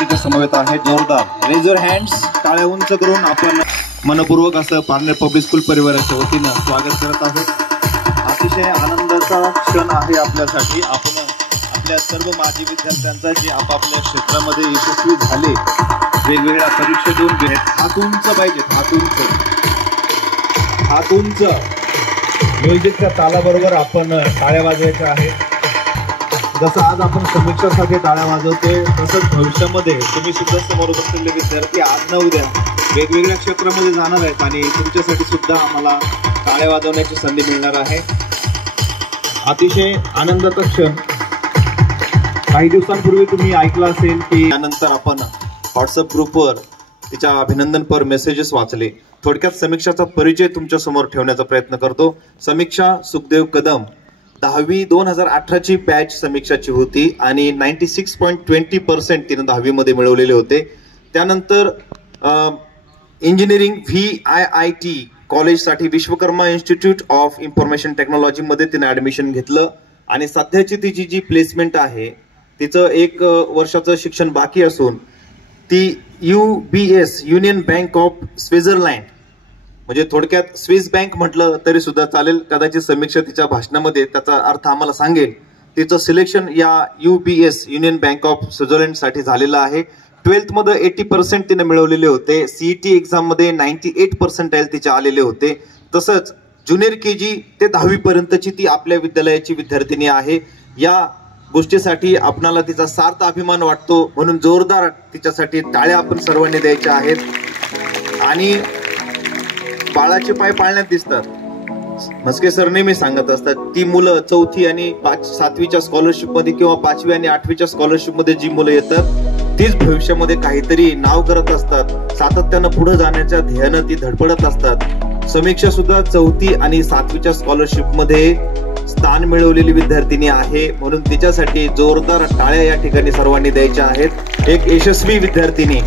तिथे समवेत आहे. जोरदार रेज युअर हँड्स, टाळ्या उंच करून आपण मनपूर्वक असं पारनेर पब्लिक स्कूल परिवाराच्या वतीनं स्वागत करत आहोत. अतिशय आनंदाचा क्षण आहे आपल्यासाठी. आपण आपल्या सर्व माजी विद्यार्थ्यांचा जे आपापल्या क्षेत्रामध्ये यशस्वी झाले, वेगवेगळ्या परीक्षा देऊन गेले, हात उंच पाहिजे, हात उंच. म्युझिकच्या तालाबरोबर आपण टाळ्या वाजवायच्या आहेत. जसं आज आपण समीक्षासाठी टाळ्या वाजवतोय, तसंच भविष्यामध्ये तुम्ही सुद्धा समोर बसलेले विद्यार्थी आज न उद्या वेगवेगळ्या क्षेत्रामध्ये जाणार आहेत आणि तुमच्यासाठी सुद्धा आम्हाला टाळ्या वाजवण्याची संधी मिळणार आहे. अतिशय आनंदाचा क्षण. काही दिवसांपूर्वी तुम्ही ऐकलं असेल की त्यानंतर आपण व्हॉट्सअप ग्रुपवर तिच्या अभिनंदनपर मेसेजेस वाचले. थोडक्यात समीक्षाचा परिचय तुमच्या समोर ठेवण्याचा प्रयत्न करतो. समीक्षा सुखदेव कदम 10वी 2018ची बॅच समीक्षाची होती आणि 96.20% तिने 10वी मध्ये मिळवलेले होते. त्यानंतर इंजिनिअरिंग VIIT कॉलेजसाठी Vishwakarma institute of information technology मध्ये तिने ऍडमिशन घेतलं आणि सध्याची तिची जी प्लेसमेंट आहे, तिचं 1 वर्षाचं शिक्षण बाकी असून ती UBS union bank of Switzerland, म्हणजे थोडक्यात स्विस बँक म्हटलं तरी सुद्धा चालेल. कदाचित समीक्षा तिच्या भाषणामध्ये त्याचा अर्थ आम्हाला सांगेल. तिचं सिलेक्शन या UBS union bank of Switzerland साठी झालेलं आहे. 12th मध्ये 80% तिने मिळवलेले होते. CET एक्झाम मध्ये 98% तिचे आलेले होते. तसंच ज्युनियर KG ते 10वी पर्यंतची ती आपल्या विद्यालयाची विद्यार्थिनी आहे. या गोष्टीसाठी आपणाला तिचा सार्थ अभिमान वाटतो, म्हणून जोरदार तिच्यासाठी टाळ्या आपण सर्वांनी द्यायच्या आहेत. आणि बाळाचे पाय पाळण्यात दिसतात. म्हस्के सर नेहमी सांगत असतात, ती मुलं 4थी आणि 7वीच्या स्कॉलरशिप मध्ये किंवा 5वी आणि 8वीच्या स्कॉलरशिप मध्ये जी मुलं येतात तीच भविष्यामध्ये काहीतरी नाव करत असतात. सातत्यानं पुढे जाण्याच्या ध्येयानं ती धडपडत असतात. समीक्षा सुद्धा 4थी आणि 7वीच्या स्कॉलरशिप मध्ये स्थान मिळवलेली विद्यार्थिनी आहे, म्हणून तिच्यासाठी जोरदार टाळ्या या ठिकाणी सर्वांनी द्यायच्या आहेत. एक यशस्वी विद्यार्थिनी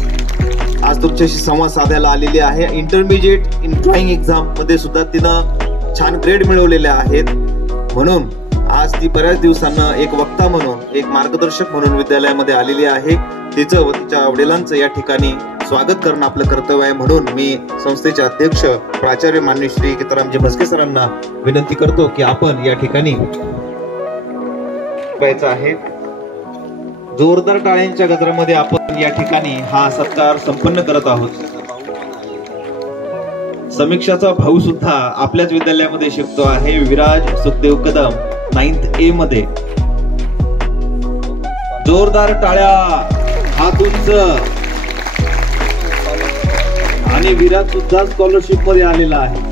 आज तुमच्याशी संवाद साधायला आलेली आहे. इंटरमिजिएट इन ड्रॉइंग एक्झाम मध्ये सुद्धा तिनं छान ग्रेड मिळवलेले आहेत, म्हणून आज ती बऱ्याच दिवसांना एक वक्ता म्हणून, एक मार्गदर्शक म्हणून विद्यालयामध्ये आलेली आहे. तिचं व तिच्या वडिलांचं या ठिकाणी स्वागत करणं आपलं कर्तव्य आहे, म्हणून मी संस्थेचे अध्यक्ष प्राचार्य माननीय श्री गीतारामजी म्हस्के सरांना विनंती करतो की आपण या ठिकाणी आहे. जोरदार टाळ्यांच्या गजरामध्ये आपण या ठिकाणी हा सत्कार संपन्न करत आहोत. समीक्षाचा भाऊ सुद्धा आपल्याच विद्यालयामध्ये शिकतो आहे, विराज सुखदेव कदम 9th A मध्ये. जोरदार टाळ्या, हात उंच. आणि विराज सुद्धा स्कॉलरशिप मध्ये आलेला आहे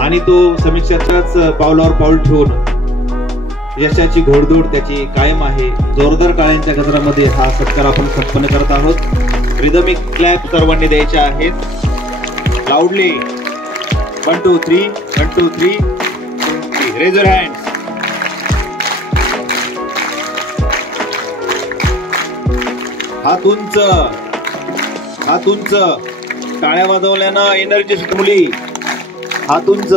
आणि तो समीक्षाच्याच पावलावर पाऊल ठेवून यशाची घोडदौड त्याची कायम आहे. जोरदार टाळ्यांच्या गजरामध्ये हा सत्कार आपण संपन्न करत आहोत. रिदमिक क्लॅप सर्वांनी द्यायचे आहेत. Loudly 1 2 3 1 2 3 raise your hands. हात उंच, हात उंच. टाळ्या वाजवल्यानं एनर्जी सुट मुली. हात उंच.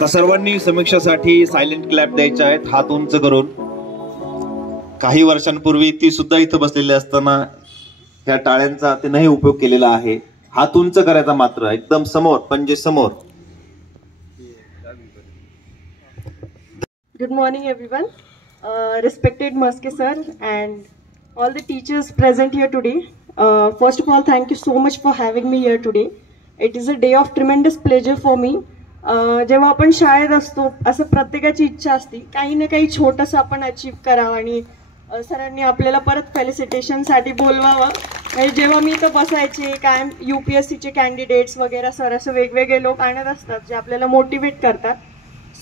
तर सर्वांनी समीक्षासाठी सायलेंट क्लॅप द्यायचे आहेत, हात उंच करून. काही वर्षांपूर्वी ती सुद्धा इथं बसलेली असताना त्या टाळ्यांचा तिनेही उपयोग केलेला आहे. हात उंच करायचा मात्र एकदम समोर, पंजे समोर. Good morning everyone. Respected Maske sir and all the teachers present here today. First of all, thank you so much for having me here today. It is a day of tremendous pleasure for me. जेव्हा आपण शाळेत असतो असं प्रत्येकाची इच्छा असते काही ना काही छोटंसं आपण अचीव करावं आणि सरांनी आपल्याला परत फेलिसिटेशनसाठी बोलवावं. म्हणजे जेव्हा मी इथं बसायचे, कायम UPSCचे कॅन्डिडेट्स वगैरे सर असं वेगवेगळे लोक आणत असतात जे आपल्याला मोटिवेट करतात.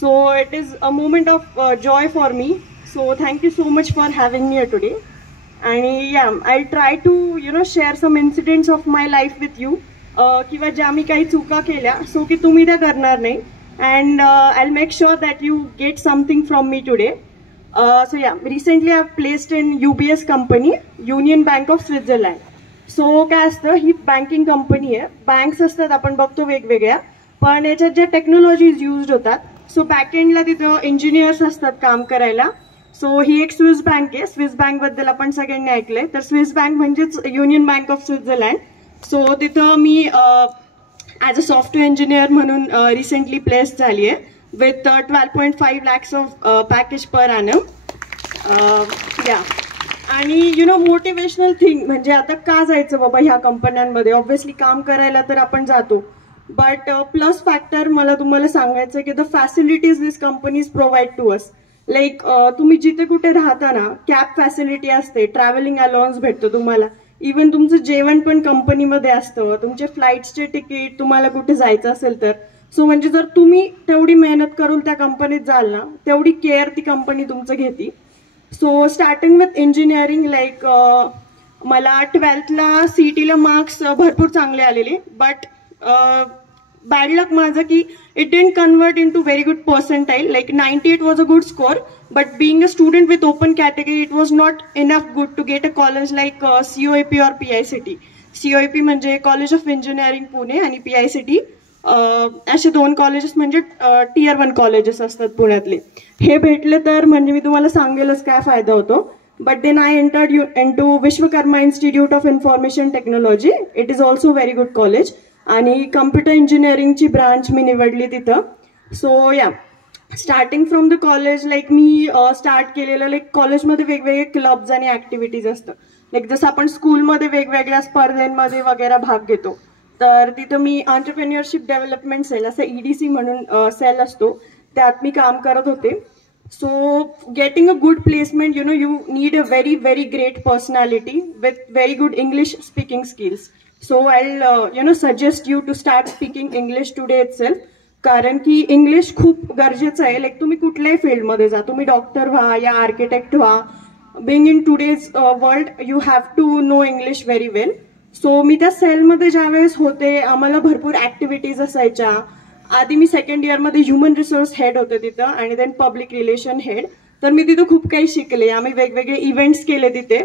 So it is a moment of joy for me. So thank you so much for having me here today. आणि I try to share some incidents of my life with you, किंवा ज्या मी काही चुका केल्या सो की तुम्ही त्या करणार नाही. And I make sure that you get something from me today. So yeah, recently I've placed in UBS company, Union Bank of Switzerland. So काय असतं, ही बँकिंग कंपनी आहे. बँक्स असतात आपण बघतो वेगवेगळ्या, पण याच्यात ज्या टेक्नॉलॉजीज यूज होतात. सो बॅकएंडला तिथं इंजिनियर्स असतात काम करायला, सो ही एक स्विस बँक आहे. स्विस बँक बद्दल आपण सगळ्यांनी ऐकलंय. तर स्विस बँक म्हणजेच union bank of Switzerland. So तिथं मी ॲज अ सॉफ्टवेअर इंजिनियर म्हणून रिसेंटली प्लेस झाली आहे with 12.5 lakhs of package per annum. या आणि मोटिवेशनल थिंग म्हणजे आता का जायचं बाबा ह्या कंपन्यांमध्ये. ऑब्व्हियसली काम करायला तर आपण जातो, बट प्लस फॅक्टर मला तुम्हाला सांगायचं की the facilities this companies provide to us. Like तुम्ही जिथे कुठे राहता ना, कॅब फॅसिलिटी असते, ट्रॅव्हलिंग अलाउन्स भेटतो तुम्हाला, इवन तुमचं जेवण पण कंपनीमध्ये असतं, तुमचे फ्लाईट्सचे तिकीट, तुम्हाला कुठे जायचं असेल तर. सो म्हणजे जर तुम्ही तेवढी मेहनत करून त्या कंपनीत जाल ना, तेवढी केअर ती कंपनी तुमचं घेते. So starting with engineering, like मला 12th CET मार्क्स भरपूर चांगले आलेले, बट बॅड लक माझं की it didn't convert into very good percentile. Like 98 was a good score, but being a student with open category, it was not enough good to get a college like COAP or PICT. COAP म्हणजे college of engineering Pune आणि PICT असे 2 colleges म्हणजे Tier 1 colleges असतात पुण्यातले. हे भेटले तर म्हणजे मी तुम्हाला सांगेलच काय फायदा होतो. But then I entered into Vishwakarma institute of information Technology. It is also very good college आणि कम्प्युटर इंजिनिअरिंगची ब्रांच मी निवडली तिथं. So yeah starting from the college, like मी स्टार्ट केलेलं, लाईक कॉलेजमध्ये वेगवेगळे क्लब्स आणि ॲक्टिव्हिटीज असतं. लाईक जसं आपण स्कूलमध्ये वेगवेगळ्या स्पर्धेंमध्ये वगैरे भाग घेतो, तर तिथं मी एंटरप्रेन्युअरशिप डेव्हलपमेंट सेल, असं EDC म्हणून सेल असतो, त्यात मी काम करत होते. So getting a good placement, you need a very very great personality with very good English speaking skills. So I suggest you to start speaking English today itself. कारण की इंग्लिश खूप गरजेचं आहे. लाईक तुम्ही कुठल्याही फील्डमध्ये जा, तुम्ही डॉक्टर व्हा या आर्किटेक्ट व्हा, being in today's world you have to know English very well. So मी त्या सेलमध्ये ज्यावेळेस होते, आम्हाला भरपूर ॲक्टिव्हिटीज असायच्या. आधी मी 2nd इयरमध्ये ह्युमन रिसोर्स हेड होते तिथं आणि देन पब्लिक रिलेशन हेड. तर मी तिथं खूप काही शिकले, आम्ही वेगवेगळे इव्हेंट्स केले तिथे.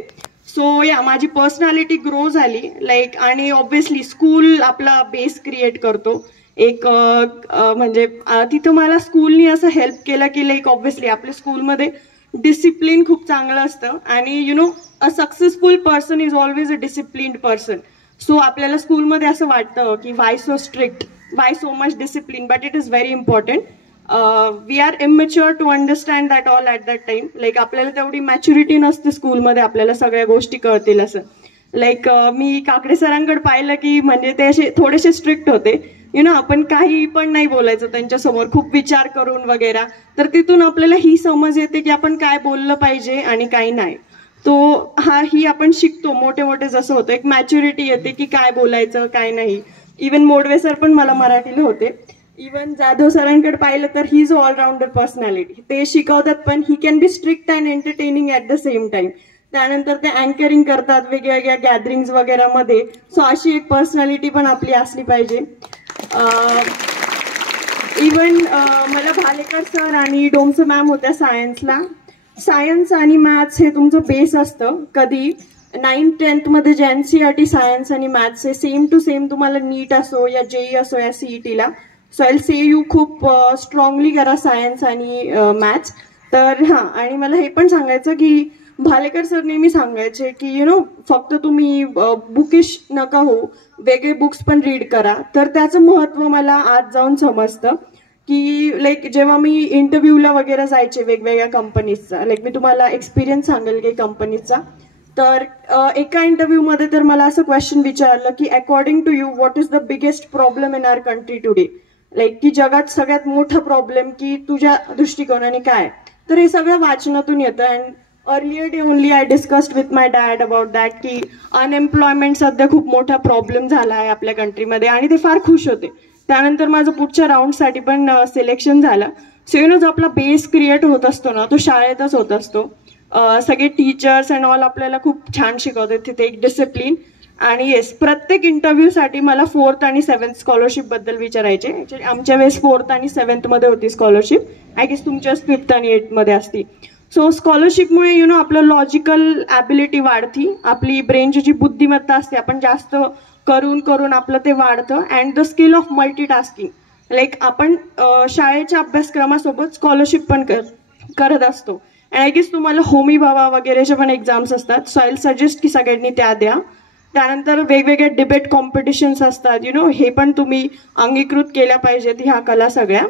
सो या माझी पर्सनॅलिटी ग्रो झाली. लाईक आणि ऑब्व्हियसली स्कूल आपला बेस क्रिएट करतो एक, म्हणजे तिथं मला स्कूलनी असं हेल्प केलं की लाईक ऑब्व्हियसली आपल्या स्कूलमध्ये डिसिप्लिन खूप चांगलं असतं आणि a successful person is always a disciplined person. So आपल्याला स्कूलमध्ये असं वाटतं की why so strict, why so much discipline, but it is very important. We are immature to understand that all at that time. Like आपल्याला तेवढी maturity नसते स्कूलमध्ये आपल्याला सगळ्या गोष्टी कळतील असं. लाईक मी काकडे सरांकडे पाहिलं की म्हणजे ते असे थोडेसे स्ट्रिक्ट होते. आपण काही पण नाही बोलायचं त्यांच्यासमोर, खूप विचार करून वगैरे. तर तिथून आपल्याला ही समज येते की आपण काय बोललं पाहिजे आणि काही नाही. तो ही आपण शिकतो मोठे मोठे जसं होतं, एक मॅच्युरिटी येते की काय बोलायचं काय नाही. इवन मोडवे सर पण मला मराठीला होते. इवन जाधव सरांकडे पाहिलं तर ही इज ऑलराऊंडर पर्सनॅलिटी. ते शिकवतात पण he can be strict and entertaining at the same time. त्यानंतर ते अँकरिंग करतात वेगवेगळ्या गॅदरिंग्स वगैरेमध्ये. सो अशी एक पर्सनॅलिटी पण आपली असली पाहिजे. इवन मला भालेकर सर आणि डोमसे मॅम होत्या सायन्सला. सायन्स आणि मॅथ्स हे तुमचं बेस असतं. कधी 9th 10th मध्ये जे NCERT सायन्स आणि मॅथ्स हे सेम टू सेम तुम्हाला नीट असो या JEE असो या CETला. सो आय से यू खूप स्ट्रॉंगली करा सायन्स आणि मॅथ्स. तर आणि मला हे पण सांगायचं की भालेकर सर नेहमी सांगायचे की फक्त तुम्ही बुकिश नका हो, वेगळे बुक्स पण रीड करा. तर त्याचं महत्त्व मला आज जाऊन समजतं की लाईक जेव्हा मी इंटरव्ह्यूला वगैरे जायचे वेगवेगळ्या कंपनीजचा, लाईक मी तुम्हाला एक्सपिरियन्स सांगेल की कंपनीचा. तर एका इंटरव्ह्यूमध्ये तर मला असं क्वेश्चन विचारलं की according to you what is the biggest problem in our country today. Like की जगात सगळ्यात मोठा प्रॉब्लेम की तुझ्या दृष्टिकोनाने काय. तर हे सगळं वाचनातून येतं. And earlier day only I discussed with my dad about that की अनएम्प्लॉयमेंट सध्या खूप मोठा प्रॉब्लेम झाला आहे आपल्या कंट्रीमध्ये आणि ते फार खुश होते. त्यानंतर माझं पुढच्या राऊंडसाठी पण सिलेक्शन झालं. सो जो आपला बेस क्रिएट होत असतो ना, तो शाळेतच होत असतो. सगळे टीचर्स अँड ऑल आपल्याला खूप छान शिकवतात तिथे, एक डिसिप्लिन. आणि येस, प्रत्येक इंटरव्ह्यूसाठी मला 4th आणि 7th स्कॉलरशिप बद्दल विचारायचे. ॲक्च्युली आमच्या वेळेस 4th आणि 7th मध्ये होती स्कॉलरशिप. आय गेस तुमच्या 5th आणि 8th मध्ये असती. सो स्कॉलरशिपमुळे आपलं लॉजिकल ॲबिलिटी वाढती, आपली ब्रेनची जी बुद्धिमत्ता असते आपण जास्त करून करून आपलं ते वाढतं. And the skill of multitasking, like आपण शाळेच्या अभ्यासक्रमासोबत स्कॉलरशिप पण करत असतो. अँड आय गेस तुम्हाला होमी बाबा वगैरेच्या पण एक्झाम्स असतात, सो आय विल सजेस्ट की सगळ्यांनी त्या द्या. त्यानंतर वेगवेगळे डिबेट कॉम्पिटिशन्स असतात, हे पण तुम्ही अंगीकृत केल्या पाहिजेत ह्या कला सगळ्या.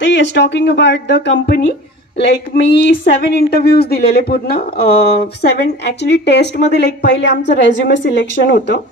तर yes, talking about the company, like me 7 interviews दिलेले पूर्ण. 7 ॲक्च्युली टेस्टमध्ये पहिले आमचं रेझ्युमे सिलेक्शन होतं,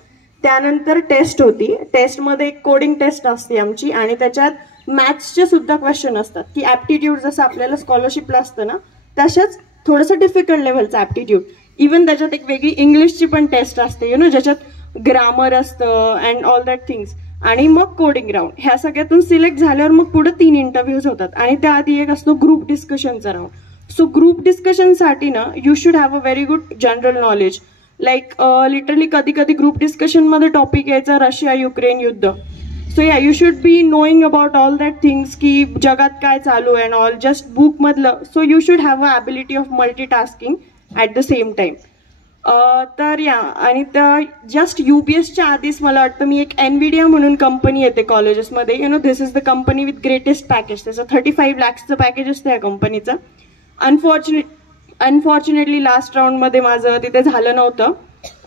त्यानंतर टेस्ट होती. टेस्टमध्ये एक कोडिंग टेस्ट असते आमची, आणि त्याच्यात मॅथ्सचे सुद्धा क्वेश्चन असतात, की ॲप्टिट्यूड जसं आपल्याला स्कॉलरशिपला असतं ना, तशाच थोडंसं डिफिकल्ट लेवलचं ॲप्टिट्यूड. इवन त्याच्यात एक वेगळी इंग्लिशची पण टेस्ट असते, ज्याच्यात ग्रामर असतं अँड ऑल दॅट थिंग्स, आणि मग कोडिंग राऊंड. ह्या सगळ्यातून सिलेक्ट झाल्यावर मग पुढे 3 इंटरव्ह्यूज होतात, आणि त्याआधी एक असतो ग्रुप डिस्कशनचा राऊंड. सो ग्रुप डिस्कशनसाठी ना you should have a very good general knowledge. Like literally कधी कधी ग्रुप डिस्कशनमध्ये टॉपिक यायचा रशिया युक्रेन युद्ध. सो या you should be knowing about all that things, की जगात काय चालू आहे अँड ऑल, जस्ट बुकमधलं. So you should have a ability of multitasking at the same time. तर या, आणि त्या जस्ट UPSच्या आधीच मला वाटतं मी एक NVIDIA म्हणून कंपनी येते कॉलेजेसमध्ये, this is the company with greatest package. त्याचं 35 lakhsचं पॅकेज असतं या कंपनीचं. अनफॉर्च्युनेटली लास्ट राऊंडमध्ये माझं तिथे झालं नव्हतं,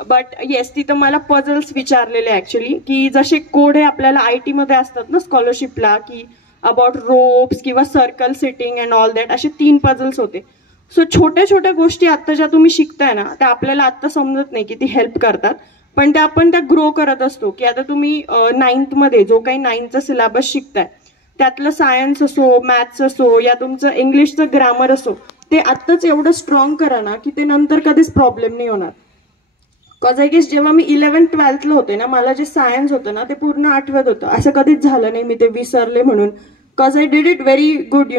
बट येस, तिथं मला पझल्स विचारलेले ॲक्च्युली, की जसे कोड हे आपल्याला IT मध्ये असतात ना स्कॉलरशिपला, की अबाउट रोप्स किंवा circle sitting and all that, असे 3 पझल्स होते. सो छोट्या छोट्या गोष्टी आत्ता ज्या तुम्ही शिकताय ना, त्या आपल्याला आत्ता समजत नाही की ती हेल्प करतात, पण त्या आपण त्या ग्रो करत असतो. की आता तुम्ही 9th जो काही 9th सिलेबस शिकताय, त्यातलं सायन्स असो, मॅथ्स असो, या तुमचं इंग्लिशचं ग्रामर असो, ते आत्ताच एवढं स्ट्रॉंग करा ना की ते नंतर कधीच प्रॉब्लेम नाही होणार. कॉज आय गेस जेव्हा मी 11th-12th होते ना, मला जे सायन्स होतं ना ते पूर्ण आठवत होतं. असं कधीच झालं नाही मी ते विसरले म्हणून, cause I did it very good.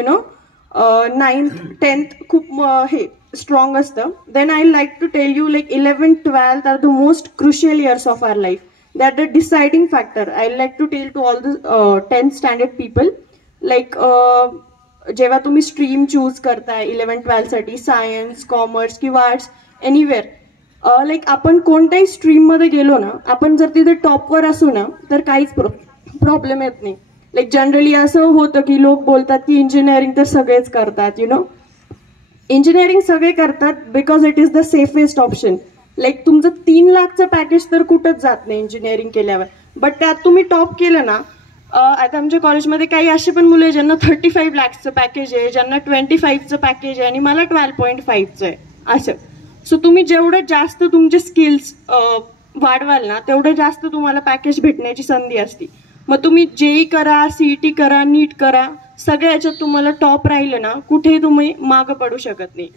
9th 10th खूप हे स्ट्रॉंग असतं. Then I like to tell you, 11th-12th are the most crucial years of our life. That the deciding factor. I like to tell to all the 10th standard people, जेव्हा तुम्ही stream choose करताय 11th-12th science, commerce किंवा arts, anywhere, आपण कोणत्याही स्ट्रीममध्ये गेलो ना, आपण जर तिथे टॉपवर असू ना, तर काहीच प्रॉब्लेम येत नाही. जनरली असं होतं की लोक बोलतात की इंजिनिअरिंग तर सगळेच करतात, इंजिनिअरिंग सगळे करतात because it is the safest option. तुमचं 3 लाखचं पॅकेज तर कुठंच जात नाही इंजिनिअरिंग केल्यावर, बट त्यात तुम्ही टॉप केलं ना. आता आमच्या कॉलेजमध्ये काही असे पण मुलं आहे ज्यांना 35 lakhsचं पॅकेज आहे, ज्यांना 25चं पॅकेज आहे, आणि मला 12.5चं आहे असं. सो तुम्ही जेवढं जास्त तुमचे स्किल्स वाढवाल ना, तेवढं जास्त तुम्हाला पॅकेज भेटण्याची संधी असते. मग तुम्ही JEE करा, CET करा, नीट करा, सगळ्या याच्यात तुम्हाला टॉप राहिलं ना, कुठेही तुम्ही मागं पडू शकत नाही.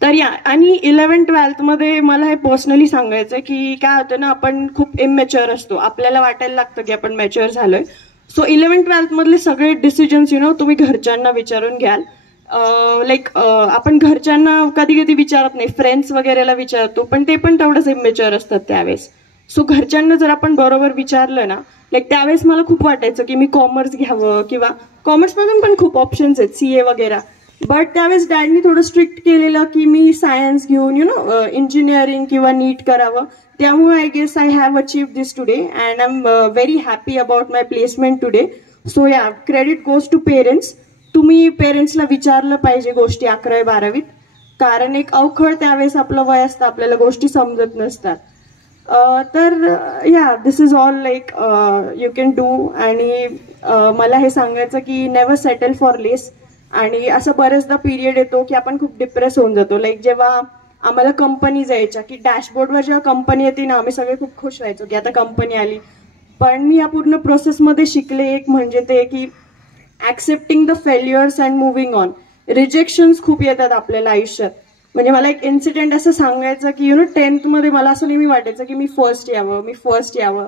तर या, आणि 11th-12th मला हे पर्सनली सांगायचं की काय होतं ना, आपण खूप इमॅच्युअर असतो, आपल्याला वाटायला लागतं की आपण मॅच्युअर झालोय. सो 11th-12th सगळे डिसिजन्स तुम्ही घरच्यांना विचारून घ्याल. आपण घरच्यांना कधी कधी विचारत नाही, फ्रेंड्स वगैरेला विचारतो, पण ते पण तेवढंच इमॅच्युअर असतात त्यावेळेस. सो घरच्यांना जर आपण बरोबर विचारलं ना, त्यावेळेस मला खूप वाटायचं की मी कॉमर्स घ्यावं, किंवा कॉमर्समधून पण खूप ऑप्शन्स आहेत, CA वगैरे. बट त्यावेळेस डॅडनी थोडं स्ट्रिक्ट केलेलं की मी सायन्स घेऊन इंजिनिअरिंग किंवा नीट करावं. त्यामुळे I guess I have achieved this today and I am very happy about my placement today. So yeah, credit goes to parents. तुम्ही पेरेंट्सला विचारलं पाहिजे गोष्टी 11वी-12वीत, कारण एक अवखळ त्यावेळेस आपलं वय असतं, आपल्याला गोष्टी समजत नसतात. तर या, this is all you can do. आणि मला हे सांगायचं की नेव्हर सेटल फॉर लेस. आणि असं बरेचदा पिरियड येतो की आपण खूप डिप्रेस होऊन जातो. जेव्हा आम्हाला कंपनीज यायच्या, की डॅशबोर्डवर जेव्हा कंपनी येते ना, आम्ही सगळे खूप खुश व्हायचो की आता कंपनी आली. पण मी या पूर्ण प्रोसेसमध्ये शिकले एक म्हणजे ते की accepting the failures and moving on. Rejections खूप येतात आपल्याला आयुष्यात. म्हणजे मला एक इन्सिडेंट असं सांगायचं की 10th मला असं नेहमी वाटायचं की मी फर्स्ट यावं.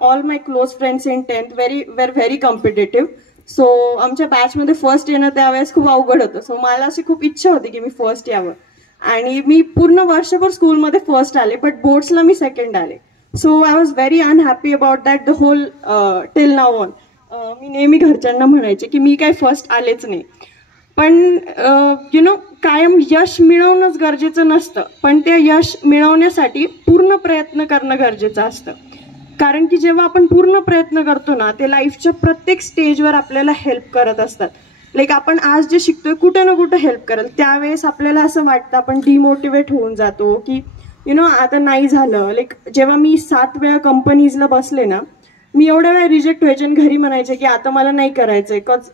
All my close friends in 10th were very competitive. So आमच्या बॅचमध्ये फर्स्ट येणं त्यावेळेस खूप अवघड होतं. सो मला अशी खूप इच्छा होती की मी फर्स्ट यावं, आणि मी पूर्ण वर्षभर स्कूलमध्ये फर्स्ट आले, बट बोर्ड्सला मी सेकंड आले. So I was very unhappy about that the whole till now on. मी नेहमी घरच्यांना म्हणायचे की मी काय फर्स्ट आलेच नाही. पण कायम यश मिळवणंच गरजेचं नसतं, पण ते यश मिळवण्यासाठी पूर्ण प्रयत्न करणं गरजेचं असतं. कारण की जेव्हा आपण पूर्ण प्रयत्न करतो ना, ते लाईफच्या प्रत्येक स्टेजवर आपल्याला हेल्प करत असतात. लाईक आपण आज जे शिकतोय कुठे ना कुठे हेल्प करेल. त्यावेळेस आपल्याला असं वाटतं आपण डिमोटिवेट होऊन जातो की आता नाही झालं. लाईक जेव्हा मी 7 वेळा कंपनीजला बसले ना, मी एवढ्या वेळा रिजेक्ट व्हायचे आणि घरी म्हणायचे की आता मला नाही करायचंय. Because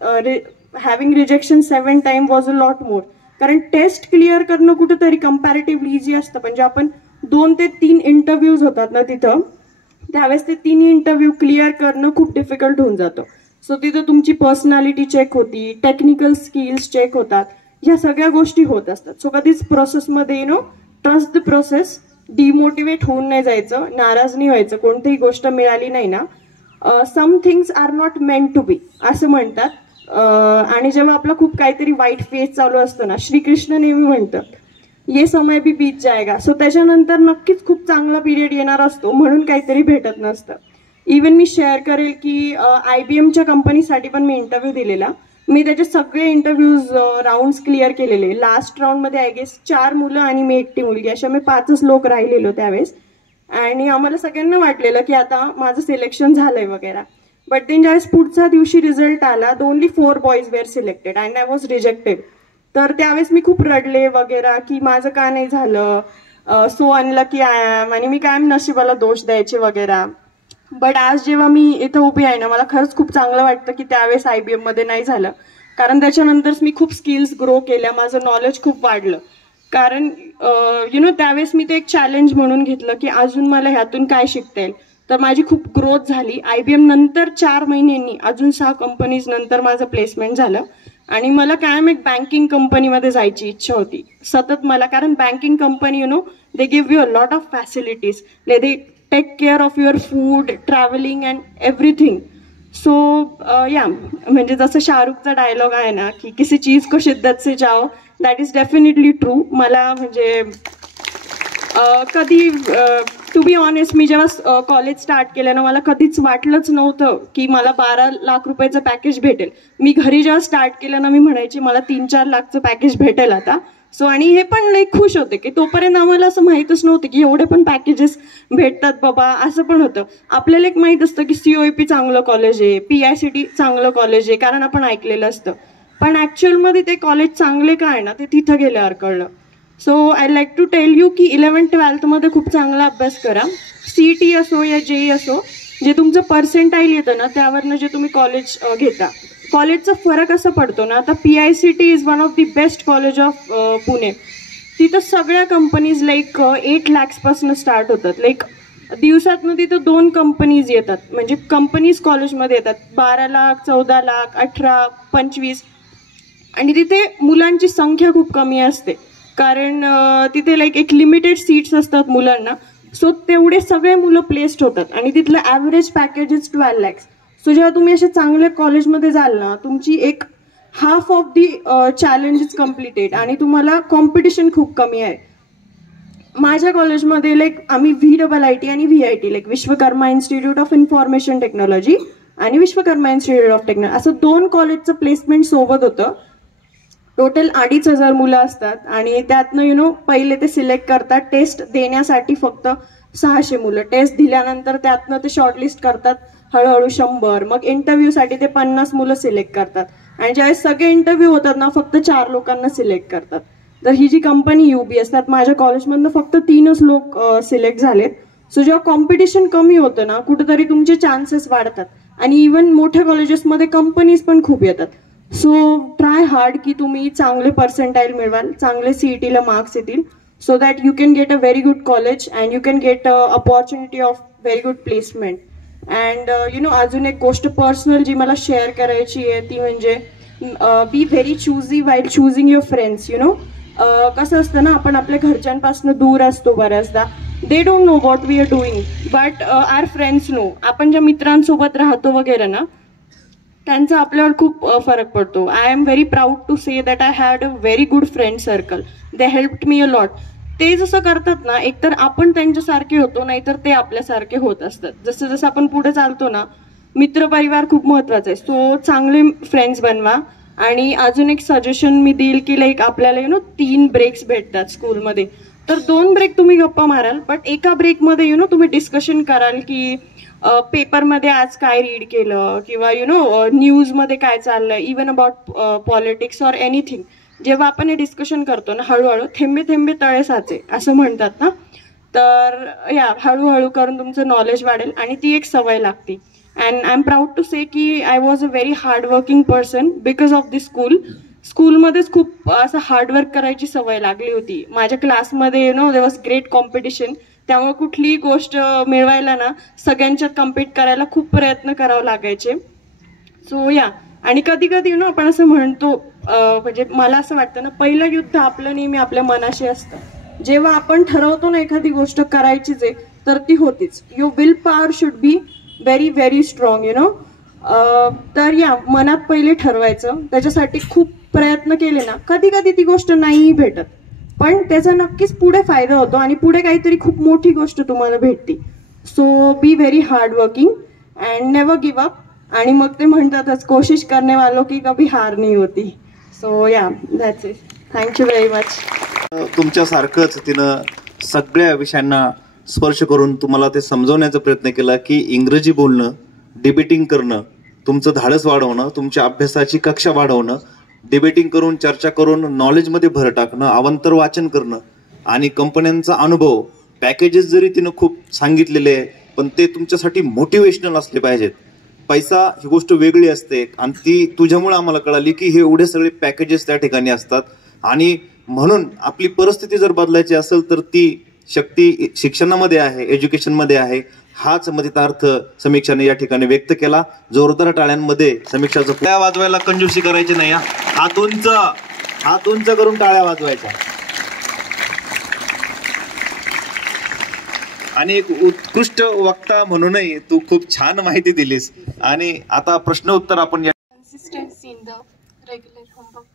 having rejection 7 time was a lot more. कारण टेस्ट क्लिअर करणं कुठंतरी कम्पॅरेटिव्हली इझी असतं, पण जे आपण 2 ते 3 इंटरव्ह्यूज होतात ना तिथं, त्यावेळेस ते 3 इंटरव्ह्यू क्लिअर करणं खूप डिफिकल्ट होऊन जातं. सो तिथं तुमची पर्सनॅलिटी चेक होती, टेक्निकल स्किल्स चेक होतात, ह्या सगळ्या गोष्टी होत असतात. सो कधीच प्रोसेसमध्ये ट्रस्ट द प्रोसेस, डिमोटिवेट होऊन नाही जायचं, नाराज नाही व्हायचं. कोणतीही गोष्ट मिळाली नाही ना, some things are not meant to be असं म्हणतात. आणि जेव्हा आपला खूप काहीतरी वाईट फेज चालू असतो ना, श्रीकृष्ण नेहमी म्हणतात ये समय भी बीत जाएगा. सो त्याच्यानंतर नक्कीच खूप चांगला पिरियड येणार असतो, म्हणून काहीतरी भेटत नसतं. इवन मी शेअर करेल की IBMच्या कंपनीसाठी पण मी इंटरव्ह्यू दिलेला. मी त्याचे सगळे इंटरव्ह्यूज राऊंड्स क्लिअर केलेले. लास्ट राऊंडमध्ये आय गेस 4 मुलं आणि मी एकटी मुलगी, अशा मी 5च लोक राहिलेलो त्यावेळेस. आणि आम्हाला सगळ्यांना वाटलेलं की आता माझं सिलेक्शन झालंय वगैरे. बट देन ज्यावेळेस पुढच्या दिवशी रिझल्ट आला, only 4 boys were selected and I was rejected. तर त्यावेळेस मी खूप रडले वगैरे की माझं का नाही झालं, सो अनलकी आय एम, आणि मी कायम नशिबाला दोष द्यायचे वगैरे. बट आज जेव्हा मी इथं उभी आहे ना, मला खरंच खूप चांगलं वाटतं की त्यावेळेस IBM मध्ये नाही झालं. कारण त्याच्यानंतर मी खूप स्किल्स ग्रो केल्या, माझं नॉलेज खूप वाढलं. कारण त्यावेळेस मी ते एक चॅलेंज म्हणून घेतलं की अजून मला ह्यातून काय शिकता येईल. तर माझी खूप ग्रोथ झाली. IBM नंतर 4 महिन्यांनी अजून 6 कंपनीज नंतर माझं प्लेसमेंट झालं. आणि मला कायम एक बँकिंग कंपनीमध्ये जायची इच्छा होती सतत मला. कारण banking company they give you a lot of facilities, they take care of your food, travelling and everything. So yeah, म्हणजे जसं शाहरुखचा डायलॉग आहे ना की किसी चीज को शिद्दत से जाओ, दॅट इज डेफिनेटली ट्रू. मला म्हणजे कधी टू बी ऑनेस्ट, मी जेव्हा कॉलेज स्टार्ट केलं ना, मला कधीच वाटलंच नव्हतं की मला 12 लाख रुपयाचं पॅकेज भेटेल. मी घरी जेव्हा स्टार्ट केलं ना, मी म्हणायची मला 3-4 लाखचं पॅकेज भेटेल आता. सो आणि हे पण लाईक खुश होते की तोपर्यंत आम्हाला असं माहीतच नव्हतं की एवढे पण पॅकेजेस भेटतात बाबा, असं पण होतं. आपल्याला एक माहीत असतं की COEP चांगलं कॉलेज आहे, PICT चांगलं कॉलेज आहे, कारण आपण ऐकलेलं असतं. पण ॲक्च्युअलमध्ये ते कॉलेज चांगले काय आहे ना, ते तिथं गेल्यावर कळलं. So I like to tell you की 11th-12th मध्ये खूप चांगला अभ्यास करा. CET असो या JEE असो, जे तुमचं पर्सेंटाईल येतं ना त्यावरनं जे तुम्ही कॉलेज घेता, कॉलेजचा फरक असा पडतो ना. आता PICT is one of the best college of Pune. तिथं सगळ्या कंपनीज लाईक 8 lakhsपासून स्टार्ट होतात. लाईक दिवसातनं तिथं 2 कंपनीज येतात, म्हणजे कंपनीज कॉलेजमध्ये येतात. 12 लाख, 14 लाख, 18, 25. आणि तिथे मुलांची संख्या खूप कमी असते, कारण तिथे लाईक एक लिमिटेड सीट्स असतात मुलांना. सो तेवढे सगळे मुलं प्लेस्ड होतात आणि तिथलं average package is 12 lakhs. So जेव्हा तुम्ही अशा चांगल्या कॉलेजमध्ये जाल ना, तुमची एक half of the challenge is completed आणि तुम्हाला कॉम्पिटिशन खूप कमी आहे. माझ्या कॉलेजमध्ये लाईक आम्ही VIIT आणि VIT, like Vishwakarma institute of information technology आणि विश्वकर्मा इन्स्टिट्यूट ऑफ टेक्नॉलॉजी, असं 2 कॉलेजचं प्लेसमेंट सोबत होतं. टोटल 2,500 मुलं असतात आणि त्यातनं पहिले ते सिलेक्ट करतात. टेस्ट देण्यासाठी फक्त 600 मुलं. टेस्ट दिल्यानंतर त्यातनं ते शॉर्टलिस्ट करतात हळूहळू 100. मग इंटरव्ह्यूसाठी ते 50 मुलं सिलेक्ट करतात. आणि ज्यावेळेस सगळे इंटरव्ह्यू होतात ना, फक्त 4 लोकांना सिलेक्ट करतात. तर ही जी कंपनी UB असतात, माझ्या कॉलेजमधनं फक्त 3च लोक सिलेक्ट झालेत. सो जेव्हा कॉम्पिटिशन कमी होतं ना, कुठेतरी तुमचे चान्सेस वाढतात. आणि इवन मोठ्या कॉलेजेसमध्ये कंपनीज पण खूप येतात. सो ट्राय हार्ड की तुम्ही चांगले पर्सेंटाईल मिळवाल, चांगले CETला मार्क्स येतील, so that you can get a very good college and you can get opportunity of very good placement. And अजून एक गोष्ट पर्सनल जी मला शेअर करायची आहे ती म्हणजे be very choosy while choosing your friends. कसं असतं ना, आपण आपल्या घरच्यांपासून दूर असतो बऱ्याचदा. They don't know what we are doing, but our friends know. आपण ज्या मित्रांसोबत राहतो वगैरे ना, त्यांचा आपल्यावर खूप फरक पडतो. I am very proud to say that I had a very good friend circle. They helped me a lot. ते जसं करतात ना, एकतर आपण त्यांच्यासारखे होतो, नाहीतर ते आपल्यासारखे होत असतात. जसं जसं आपण पुढे चालतो ना, मित्रपरिवार खूप महत्वाचा आहे. सो चांगले फ्रेंड्स बनवा. आणि अजून एक सजेशन मी देईल की लाईक आपल्याला 3 ब्रेक्स भेटतात स्कूलमध्ये. तर 2 ब्रेक तुम्ही गप्पा माराल, बट एका ब्रेकमध्ये तुम्ही डिस्कशन कराल की पेपरमध्ये आज काय रीड केलं किंवा न्यूजमध्ये काय चाललंय, even about politics or anything. जेव्हा आपण हे डिस्कशन करतो ना, हळूहळू थेंबे थेंबे तळे साचे असं म्हणतात ना, तर हळूहळू करून तुमचं नॉलेज वाढेल आणि ती एक सवय लागते. And I am proud to say की I was a very hard working person because of this स्कूलमध्येच खूप असं हार्डवर्क करायची सवय लागली होती. माझ्या क्लासमध्ये देयर वॉज ग्रेट कॉम्पिटिशन, त्यामुळे कुठलीही गोष्ट मिळवायला ना सगळ्यांच्यात कम्पीट करायला खूप प्रयत्न करावे लागायचे. सो आणि कधी कधी आपण असं म्हणतो, म्हणजे मला असं वाटतं ना, पहिलं युद्ध आपलं नेहमी आपल्या मनाशी असतं. जेव्हा आपण ठरवतो ना एखादी गोष्ट करायचीच आहे तर ती होतीच. Your will power should be very very strong तर मनात पहिले ठरवायचं, त्याच्यासाठी खूप प्रयत्न केले ना, कधी कधी ती गोष्ट नाही भेटत, पण त्याचा नक्कीच पुढे फायदा होतो आणि पुढे काहीतरी खूप मोठी गोष्ट तुम्हाला भेटते. So be very hard working and never give up. आणि मग ते म्हणतातच, कोशिश करने वालों की कभी हार नाही होती. So that's it. Thank you very much. तुमच्यासारखंच तिनं सगळ्या विषयांना स्पर्श करून तुम्हाला ते समजवण्याचा प्रयत्न केला की इंग्रजी बोलणं, डिबेटिंग करणं, तुमचं धाडस वाढवणं, तुमच्या अभ्यासाची कक्षा वाढवणं, डिबेटिंग करून, चर्चा करून नॉलेजमध्ये भर टाकणं, अवांतर वाचन करणं आणि कंपन्यांचा अनुभव, पॅकेजेस जरी तिनं खूप सांगितलेले आहे पण ते तुमच्यासाठी मोटिवेशनल असले पाहिजेत. पैसा ही गोष्ट वेगळी असते आणि ती तुझ्यामुळे आम्हाला कळाली की हे एवढे सगळे पॅकेजेस त्या ठिकाणी असतात. आणि म्हणून आपली परिस्थिती जर बदलायची असेल तर ती शक्ती शिक्षणामध्ये आहे, एज्युकेशनमध्ये आहे. हाच मतितार्थ समीक्षाने या ठिकाणी व्यक्त केला. जोरदार टाळ्यांमध्ये समीक्षाचं टाळ्या वाजवायला कंजूसी करायची नाही. हात उंच करून टाळ्या वाजवायच्या. आणि एक उत्कृष्ट वक्ता म्हणूनही तू खूप छान माहिती दिलीस. आणि आता प्रश्न उत्तर आपण consistency in the regular homework.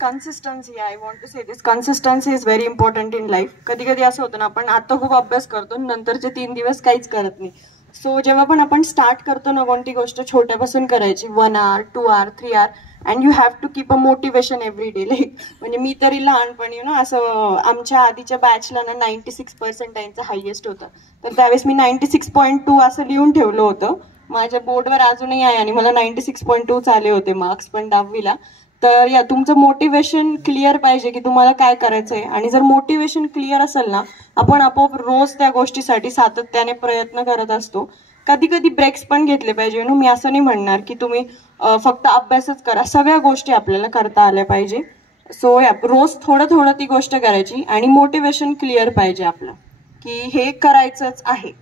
Consistency, I want to say this, consistency is very important in life. कधी कधी असं होतं ना, आपण आता खूप अभ्यास करतो, नंतरचे 3 दिवस काहीच करत नाही. सो जेव्हा पण आपण स्टार्ट करतो ना कोणती गोष्ट, छोट्यापासून करायची, 1 hour, 2 hour, 3 hour, and you have to keep a motivation every day. Like म्हणजे मी तरी लहानपणी असं आमच्या आधीच्या बॅचला ना 96% हायेस्ट होतं, तर त्यावेळेस मी 96.2 असं लिहून ठेवलं होतं. माझ्या बोर्डवर अजूनही आहे आणि मला 96.2 आले होते मार्क्स पण 10वीला. तर तुमचं मोटिवेशन क्लिअर पाहिजे की तुम्हाला काय करायचं आहे. आणि जर मोटिवेशन क्लिअर असेल ना, आपण आपोआप रोज त्या गोष्टीसाठी सातत्याने प्रयत्न करत असतो. कधी कधी ब्रेक्स पण घेतले पाहिजे. मी असं नाही म्हणणार की तुम्ही फक्त अभ्यासच करा, सगळ्या गोष्टी आपल्याला करता आल्या पाहिजे. सो रोज थोडं ती गोष्ट करायची आणि मोटिवेशन क्लिअर पाहिजे आपलं की हे करायचंच आहे.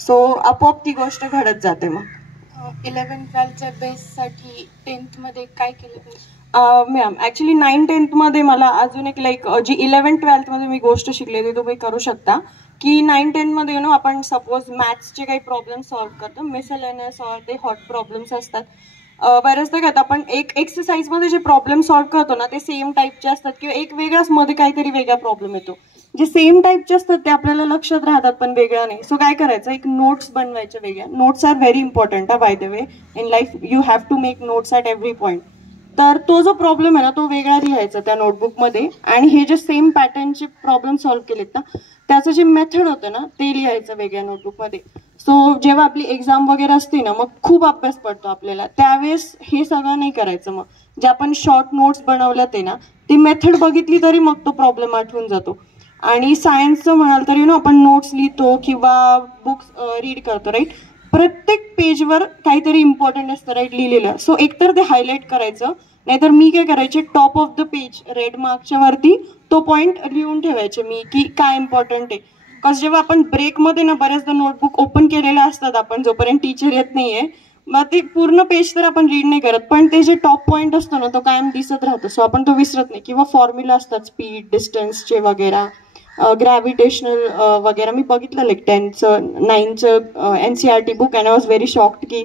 सो आपोआप ती गोष्ट घडत जाते. मग 11th-12th बेससाठी 10th मध्ये काय केलं पाहिजे? मॅम ॲक्च्युली 9th-10th मध्ये मला अजून एक जी 11th-12th मध्ये मी गोष्ट शिकले ती तुम्ही करू शकता की 9th-10th मध्ये आपण सपोज मॅथ्सचे काही प्रॉब्लेम सॉल्व्ह करतो, मिसलेनियस ऑर ते हॉट प्रॉब्लेम्स असतात. बऱ्याचदा काय आपण एक एक्सरसाइजमध्ये जे प्रॉब्लेम सॉल्व्ह करतो ना ते सेम टाईपचे असतात किंवा एक वेगळाच मध्ये काहीतरी वेगळा प्रॉब्लेम येतो. जे सेम टाईपचे असतात ते आपल्याला लक्षात राहतात पण वेगळा नाही. सो काय करायचं, एक नोट्स बनवायच्या वेगळ्या. Notes are very important by the way in life. You have to make notes at every point. तर तो जो प्रॉब्लेम आहे ना तो वेगळा लिहायचा त्या नोटबुकमध्ये आणि हे जे सेम पॅटर्नचे प्रॉब्लेम सॉल्व्ह केलेत ना त्याचं जे मेथड होतं ना ते लिहायचं वेगळ्या नोटबुकमध्ये. सो जेव्हा आपली एक्झाम वगैरे असते ना मग खूप अभ्यास पडतो आपल्याला, त्यावेळेस हे सगळं नाही करायचं. मग जे आपण शॉर्ट नोट्स बनवल्या ते ना ती मेथड बघितली तरी मग तो प्रॉब्लेम आठवून जातो. आणि सायन्सचं म्हणाल तर आपण नोट्स लिहितो किंवा बुक्स रीड करतो राईट, प्रत्येक पेजवर काहीतरी इम्पॉर्टंट असतं राईट लिहिलेलं. सो एकतर ते हायलाईट करायचं, नाहीतर मी काय करायचे top of the page red मार्कच्या वरती तो पॉईंट लिहून ठेवायचे मी की काय इम्पॉर्टंट आहे. बिकॉज जेव्हा आपण ब्रेकमध्ये ना बऱ्याचदा नोटबुक ओपन केलेलं असतात आपण जोपर्यंत टीचर येत नाहीये, मग ते पूर्ण पेज तर आपण रीड नाही करत पण ते जे टॉप पॉईंट असतो ना तो कायम दिसत राहतो. सो आपण तो विसरत नाही. किंवा फॉर्म्युला असतात स्पीड, डिस्टन्सचे वगैरे, ग्रॅव्हिटेशनल वगैरे. मी बघितलं like 10th 9th NCERT book and I was very shocked की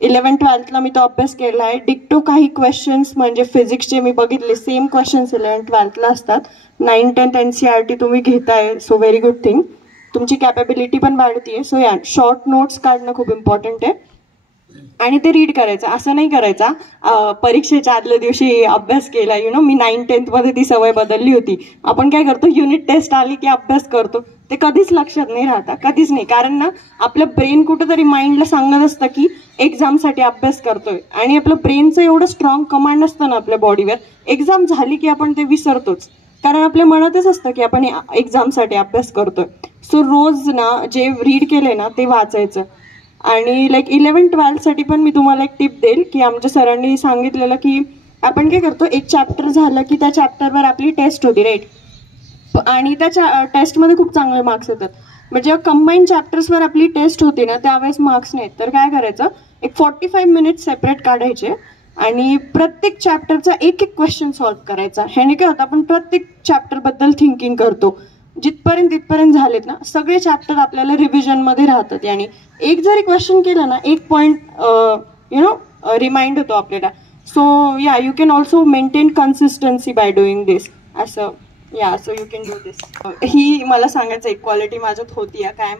11th-12thला मी तो अभ्यास केला आहे. डिक्टो काही क्वेश्चन्स म्हणजे फिजिक्सचे मी बघितले सेम क्वेश्चन्स 11th-12thला असतात. 9th-10th NCERT तुम्ही घेताय, सो व्हेरी गुड थिंग. तुमची कॅपेबिलिटी पण वाढतीये. सो शॉर्ट नोट्स काढणं खूप इम्पॉर्टंट आहे. आणि ते रीड करायचं. असं नाही करायचा परीक्षेच्या आदल्या दिवशी अभ्यास केला. मी 9-10th मध्ये ती सवय बदलली होती. आपण काय करतो, युनिट टेस्ट आली की अभ्यास करतो. ते कधीच लक्षात नाही राहता, कधीच नाही. कारण ना आपलं ब्रेन कुठेतरी माइंडला सांगत असतं की एक्झामसाठी अभ्यास करतोय, आणि आपलं ब्रेनचं एवढं स्ट्रॉंग कमांड असतं ना आपल्या बॉडीवर, एक्झाम झाली की आपण ते विसरतोच. कारण आपल्या मनातच असतं की आपण एक्झामसाठी अभ्यास करतोय. सो रोज ना जे रीड केलंय ना ते वाचायचं. आणि 11-12 साठी पण मी तुम्हाला एक टिप देईल की आमच्या सरांनी सांगितलेलं की आपण काय करतो, एक चॅप्टर झालं की त्या चॅप्टरवर आपली टेस्ट होती, राईट. आणि त्या टेस्टमध्ये खूप चांगले मार्क्स येतात. म्हणजे कंबाईन चॅप्टर्सवर आपली टेस्ट होती ना त्यावेळेस मार्क्स नाहीत. तर काय करायचं, एक 45 मिनिट्स सेपरेट काढायचे आणि प्रत्येक चॅप्टरचा एक क्वेश्चन सॉल्व्ह करायचा. ह्याने काय होतं, आपण प्रत्येक चॅप्टर बद्दल थिंकिंग करतो. तिथपर्यंत झालेत ना सगळे चॅप्टर आपल्याला रिव्हिजन मध्ये राहतात. आणि एक जरी क्वेश्चन केला ना, एक पॉइंट रिमाइंड होतो आपल्याला. So you can also maintain consistency by doing this. असं so you can do this. ही मला सांगायचं एक क्वालिटी माझ्यात होती काय.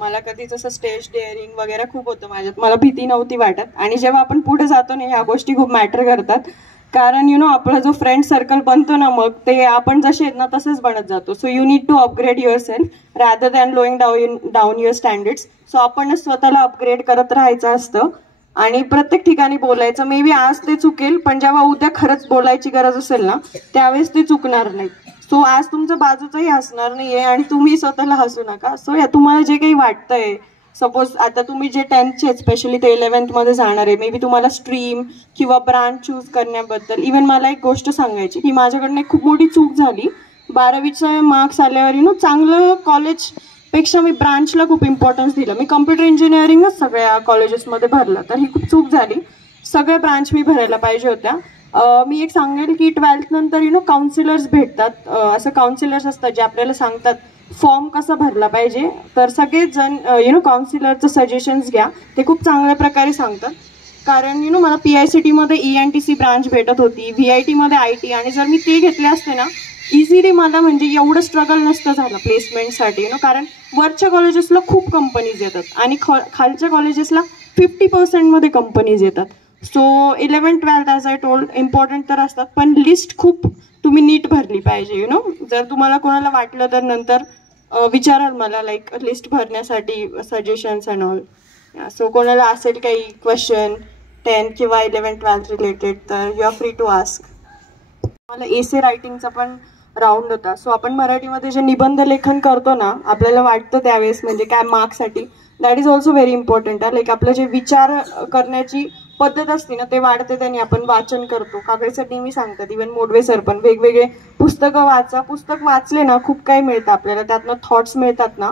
मला कधी जसं स्टेज डेअरिंग वगैरे खूप होतं माझ्यात. मला भीती नव्हती वाटत. आणि जेव्हा आपण पुढे जातो ना ह्या गोष्टी खूप मॅटर करतात. कारण आपला जो फ्रेंड सर्कल बनतो ना, मग ते आपण जसे आहेत ना तसेच बनत जातो. So you need to upgrade yourself rather than lowing down your standards. So आपणच स्वतःला अपग्रेड करत राहायचं असतं आणि प्रत्येक ठिकाणी बोलायचं. मे बी आज ते चुकेल, पण जेव्हा उद्या खरंच बोलायची गरज असेल ना त्यावेळेस ते चुकणार नाही. सो आज तुमचं बाजूचंही हसणार नाहीये आणि तुम्ही स्वतःला हसू नका. सो तुम्हाला जे काही वाटतंय, सपोज आता तुम्ही जे 10th स्पेशली ते 11th मध्ये जाणार आहे, मे बी तुम्हाला स्ट्रीम किंवा ब्रांच चूज करण्याबद्दल. इव्हन मला एक गोष्ट सांगायची की माझ्याकडनं एक खूप मोठी चूक झाली. 12वीचे मार्क्स आल्यावर चांगलं कॉलेज पेक्षा मी ब्रांचला खूप इम्पॉर्टन्स दिलं. मी कम्प्युटर इंजिनिअरिंगच सगळ्या कॉलेजेसमध्ये भरलं. तर ही खूप चूक झाली. सगळ्या ब्रांच मी भरायला पाहिजे होत्या. मी एक सांगेल की 12th नंतर काउन्सिलर्स भेटतात. असं काउन्सिलर्स असतात जे आपल्याला सांगतात फॉर्म कसा भरला पाहिजे. तर सगळेच जण काउन्सिलरचं सजेशन्स घ्या. ते खूप चांगल्या प्रकारे सांगतात. कारण मला PICT मध्ये ENTC ब्रांच भेटत होती, VIT मध्ये IT, आणि जर मी ते घेतले असते ना इझिली मला म्हणजे एवढं स्ट्रगल नसतं झालं प्लेसमेंटसाठी. कारण वरच्या कॉलेजेसला खूप कंपनीज येतात आणि खालच्या कॉलेजेसला 50% मध्ये कंपनीज येतात. So 11-12 as I told important तर असतात, पण लिस्ट खूप तुम्ही नीट भरली पाहिजे. जर तुम्हाला कोणाला वाटलं तर नंतर विचाराल मला लिस्ट भरण्यासाठी सजेशन्स अँड ऑल. सो कोणाला असेल काही क्वेश्चन 10 किंवा 11-12 रिलेटेड तर you are free to ask. मला एसे रायटिंगचा पण राऊंड होता. सो आपण मराठीमध्ये जे निबंध लेखन करतो ना आपल्याला वाटतं त्यावेळेस म्हणजे काय मार्क्ससाठी, that is also very important. आपलं जे विचार करण्याची पद्धत असते ना ते वाढते त्याने. आपण वाचन करतो. काकडे सर नेहमी सांगतात, इव्हन मोडवे सर पण, वेगवेगळे पुस्तकं वाचा. पुस्तक वाचले ना खूप काही मिळतं आपल्याला. त्यातनं थॉट्स मिळतात ना,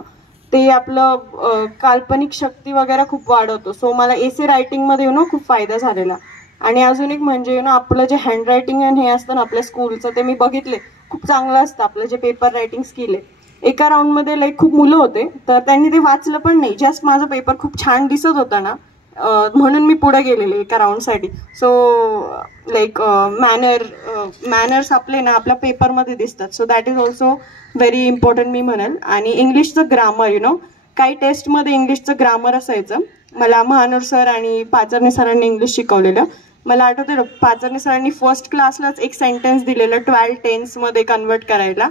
ते आपलं काल्पनिक शक्ती वगैरे खूप वाढवतो. सो मला एसे रायटिंगमध्ये खूप फायदा झालेला. आणि अजून एक म्हणजे आपलं जे हँड रायटिंग हे असतं ना आपल्या स्कूलचं, ते मी बघितले खूप चांगलं असतं. आपलं जे पेपर रायटिंग स्किल आहे, एका राऊंडमध्ये खूप मुलं होते तर त्यांनी ते वाचलं पण नाही. जस्ट माझा पेपर खूप छान दिसत होता ना म्हणून मी पुढे गेलेले एका राऊंडसाठी. सो मॅनर्स आपले ना आपल्या पेपरमध्ये दिसतात. So that is also very important मी म्हणेल. आणि इंग्लिशचं ग्रामर काही टेस्टमध्ये इंग्लिशचं ग्रामर असायचं. मला महानूर सर आणि पाचरणे सरांनी इंग्लिश शिकवलेलं. मला आठवतं पाचरणे सरांनी फर्स्ट क्लासलाच एक सेंटेन्स दिलेलं 12 टेन्समध्ये कन्वर्ट करायला.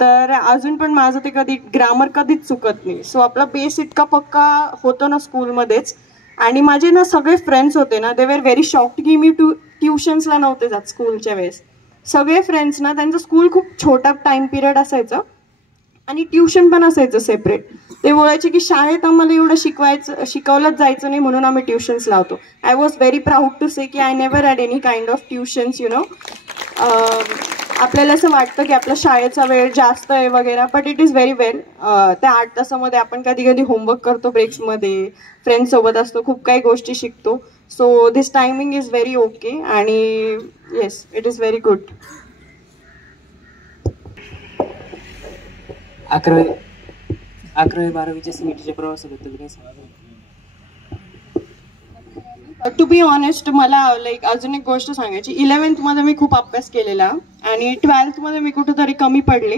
तर अजून पण माझं ते ग्रामर कधीच चुकत नाही. सो आपला बेस इतका पक्का होतो ना स्कूलमध्येच. आणि माझे ना सगळे फ्रेंड्स होते ना, दे वेर व्हेरी शॉक्ड की मी ट्युशन्सला नव्हते जात स्कूलच्या वेळेस. सगळे फ्रेंड्स ना त्यांचं स्कूल खूप छोटा टाइम पिरियड असायचं आणि ट्युशन पण असायचं सेपरेट. ते बोलायचे की शाळेत आम्हाला एवढं शिकवलंच जायचं नाही म्हणून आम्ही ट्युशन्स लावतो. I was very proud to say की I never had any kind of tuitions. आपल्याला असं वाटतं की आपल्या शाळेचा वेळ जास्त आहे वगैरे, बट इट इज व्हेरी वेल. त्या 8 तासामध्ये आपण कधी कधी होमवर्क करतो, ब्रेक्समध्ये फ्रेंड्स सोबत असतो, खूप काही गोष्टी शिकतो. So this timing is very okay आणि yes it is very good. 11वी-12वीच्या सीईटीच्या प्रवासाबद्दल काय सांगा? टू बी ऑनेस्ट मला अजून एक गोष्ट सांगायची. 11th मध्ये मी खूप अभ्यास केलेला आणि 12th मध्ये मी कुठेतरी कमी पडले.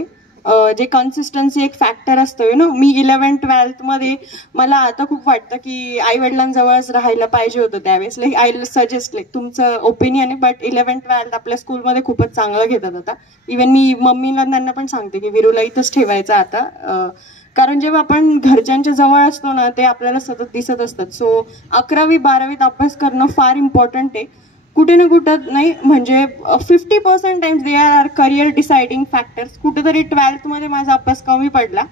जे कन्सिस्टन्सी एक फॅक्टर असतं यु नो. मी 11th-12th मध्ये मला आता खूप वाटतं की आई वडिलांजवळच राहायला पाहिजे होतं त्यावेळेस. लाईक आय सजेस्ट लाईक तुमचं ओपिनियन आहे, बट 11th-12th आपल्या स्कूलमध्ये खूपच चांगलं घेतात आता. इवन मी मम्मीला त्यांना पण सांगते की विरूला इथंच ठेवायचं आता, कारण जेव्हा आपण घरच्यांच्या जवळ असतो ना ते आपल्याला सतत दिसत असतात. सो 11वी-12वीत अभ्यास करणं फार इम्पॉर्टंट आहे. कुठे ना कुठं नाही म्हणजे 50% times they are career deciding factors. कुठेतरी 12th मध्ये माझा अभ्यास कमी पडला